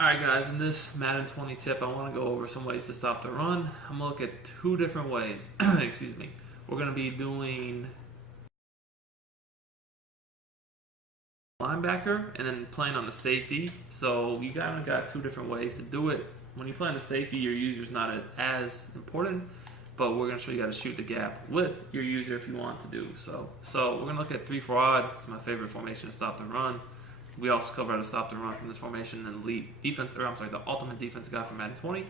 Alright guys, in this Madden 20 tip, I want to go over some ways to stop the run. I'm going to look at two different ways. Excuse me. We're going to be doing linebacker and then playing on the safety. So you kind of got two different ways to do it. When you play on the safety, your user's not as important, but we're going to show you how to shoot the gap with your user if you want to do so. So we're going to look at 3-4 odd. It's my favorite formation to stop the run. We also cover how to stop the run from this formation and elite defense, or I'm sorry, the ultimate defense guide from Madden 20.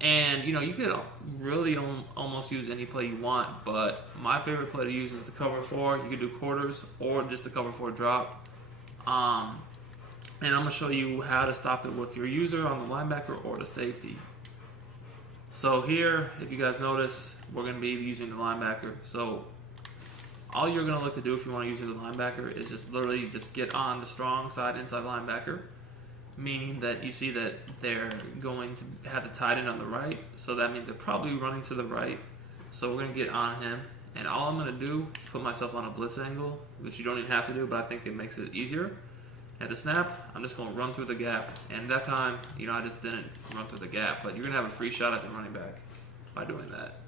And you could really almost use any play you want, but my favorite play to use is the cover 4. You could do quarters or just the cover 4 drop. And I'm going to show you how to stop it with your user on the linebacker or the safety. So here, if you guys notice, we're going to be using the linebacker. So all you're going to look to do if you want to use the linebacker is just literally just get on the strong side inside linebacker, meaning that you see that they're going to have the tight end on the right, so that means they're probably running to the right. So we're going to get on him, and all I'm going to do is put myself on a blitz angle, which you don't even have to do, but I think it makes it easier. At the snap, I'm just going to run through the gap, and that time, I just didn't run through the gap, but you're going to have a free shot at the running back by doing that.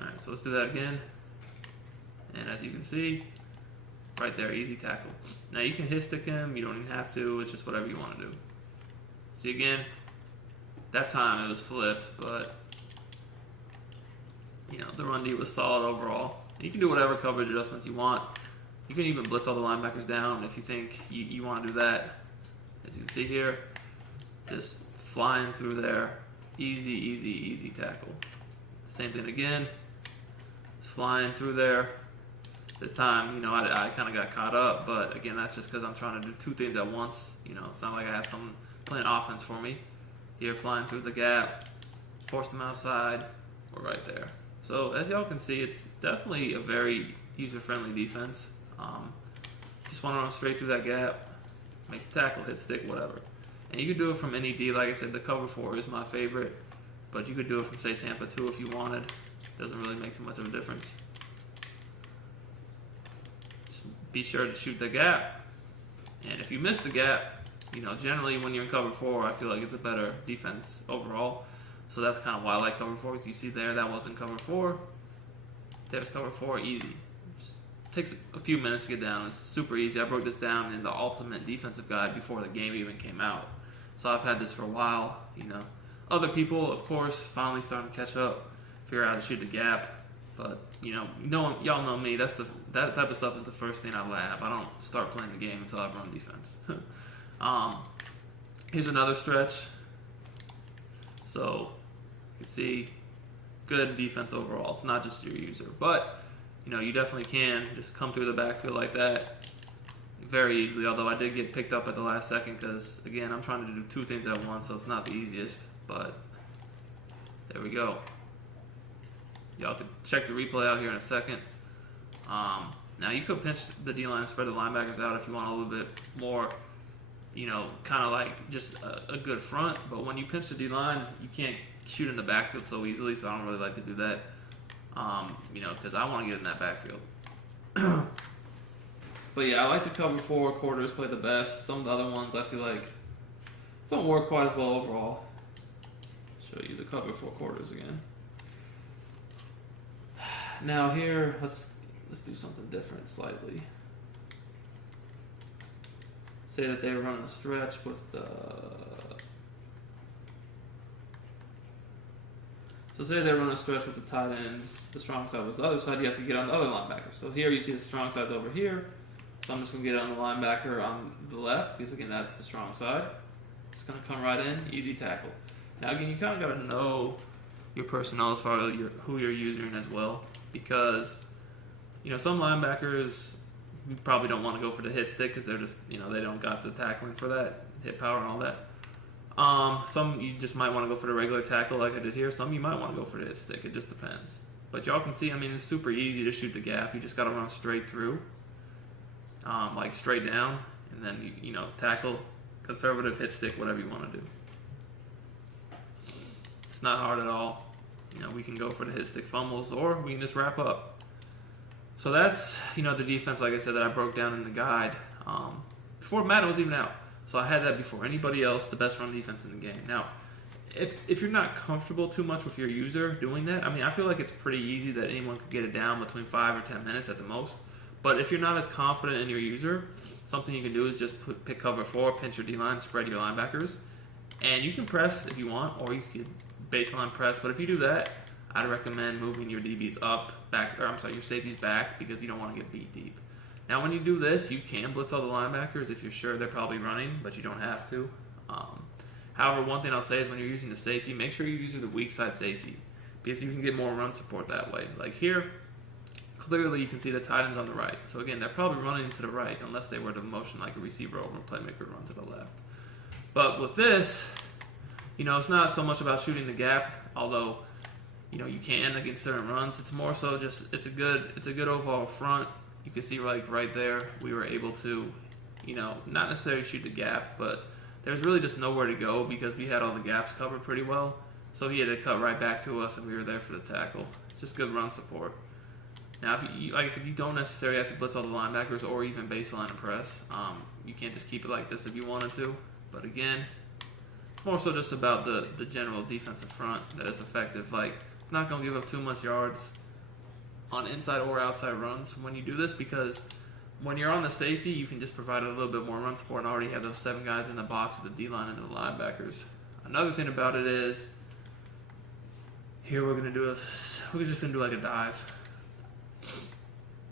Alright, so let's do that again. And as you can see, right there, easy tackle. Now you can hit stick him, you don't even have to, it's just whatever you want to do. See again, that time it was flipped, but the run D was solid overall. And you can do whatever coverage adjustments you want. You can even blitz all the linebackers down if you think you want to do that. As you can see here, just flying through there. Easy, easy, easy tackle. Same thing again, just flying through there. This time, I kind of got caught up, but again, that's just because I'm trying to do two things at once. It's not like I have someone playing offense for me. Here, flying through the gap, force them outside, we're right there. So as y'all can see, it's definitely a very user-friendly defense. Just want to run straight through that gap, make the tackle, hit stick, whatever. And you can do it from any D. Like I said, the cover 4 is my favorite, but you could do it from, say, Tampa 2 if you wanted. Doesn't really make too much of a difference. Be sure to shoot the gap, and if you miss the gap, generally when you're in cover 4, I feel like it's a better defense overall. So that's kind of why I like cover 4. Because you see there, that wasn't cover 4. There's cover 4, easy. Just takes a few minutes to get down. It's super easy. I broke this down in the ultimate defensive guide before the game even came out. So I've had this for a while. Other people, of course, finally starting to catch up, figure out how to shoot the gap. But y'all know me. That type of stuff is the first thing I lab. I don't start playing the game until I've run defense. Here's another stretch. So you can see, good defense overall. It's not just your user, but you definitely can just come through the backfield like that very easily. Although I did get picked up at the last second because again, I'm trying to do two things at once, so it's not the easiest. But there we go. Y'all can check the replay out here in a second. Now you could pinch the D-line and spread the linebackers out if you want a little bit more, kind of like just a good front. But when you pinch the D-line, you can't shoot in the backfield so easily, so I don't really like to do that, because I want to get in that backfield. But yeah, I like the cover 4, quarters play the best. Some of the other ones I feel like don't work quite as well overall. Show you the cover 4 quarters again. Now here, let's do something different slightly. Say that they were running a stretch with the... So say they're running a stretch with the tight ends, the strong side was the other side, you have to get on the other linebacker. So here you see the strong side's over here. So I'm just going to get on the linebacker on the left, because again, that's the strong side. It's going to come right in, easy tackle. Now again, you kind of got to know your personnel as far as who you're using as well. Because, some linebackers, you probably don't want to go for the hit stick because they're just, they don't got the tackling for that, hit power and all that. Some you just might want to go for the regular tackle like I did here. Some you might want to go for the hit stick. It just depends. But y'all can see, it's super easy to shoot the gap. You just got to run straight through, like straight down, and then, tackle, conservative, hit stick, whatever you want to do. It's not hard at all. We can go for the hit stick fumbles, or we can just wrap up. So that's, the defense, like I said, that I broke down in the guide before Madden was even out. So I had that before anybody else, the best run defense in the game. Now, if you're not comfortable too much with your user doing that, I mean, I feel like it's pretty easy that anyone could get it down between 5 or 10 minutes at the most. But if you're not as confident in your user, something you can do is just pick cover 4, pinch your D-line, spread your linebackers. And you can press if you want, or you could baseline press. But if you do that, I'd recommend moving your DBs up, your safeties back, because you don't want to get beat deep. Now, when you do this, you can blitz all the linebackers if you're sure they're probably running, but you don't have to. However, one thing I'll say is when you're using the safety, make sure you use the weak side safety, because you can get more run support that way. Like here, clearly you can see the tight end's on the right. So again, they're probably running to the right unless they were to motion like a receiver over and playmaker run to the left. But with this, it's not so much about shooting the gap, although you can against certain runs. It's more so just it's a good overall front. You can see right there we were able to, not necessarily shoot the gap, but there's really just nowhere to go because we had all the gaps covered pretty well. So he had to cut right back to us, and we were there for the tackle. It's just good run support. Now, like I said, you don't necessarily have to blitz all the linebackers or even baseline and press. You can't just keep it like this if you wanted to. But again, more so just about the general defensive front that is effective. Like, it's not going to give up too much yards on inside or outside runs when you do this, because when you're on the safety, you can just provide a little bit more run support and already have those 7 guys in the box with the D-line and the linebackers. Another thing about it is, here we're just going to do like a dive.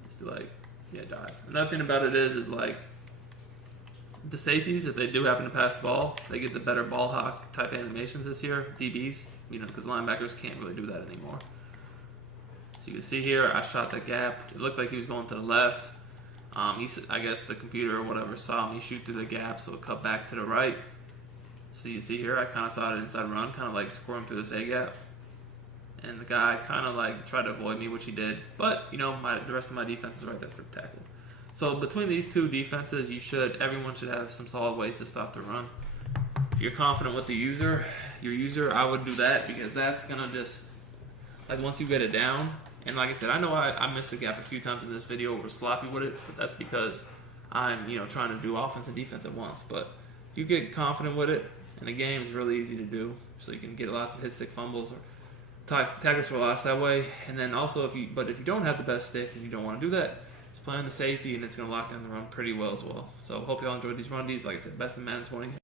Just do dive. Another thing about it is like, the safeties, if they do happen to pass the ball, they get the better ball hawk type animations this year, DBs, because linebackers can't really do that anymore. So you can see here, I shot the gap. It looked like he was going to the left. I guess the computer or whatever saw me shoot through the gap, so it cut back to the right. So you see here, I kind of saw it inside run, kind of like squirm through this A gap. And the guy kind of tried to avoid me, which he did. But, the rest of my defense is right there for the tackle. So between these two defenses, everyone should have some solid ways to stop the run. If you're confident with your user, I would do that, because that's going to just, once you get it down, and like I said, I know I missed the gap a few times in this video, we're sloppy with it, but that's because I'm, trying to do offense and defense at once. But you get confident with it, and the game is really easy to do, so you can get lots of hit stick fumbles or tackles for loss that way. And then also, if you don't have the best stick and you don't want to do that, just play on the safety, and it's going to lock down the run pretty well as well. So hope y'all enjoyed these run Ds. Like I said, best in Madden 20.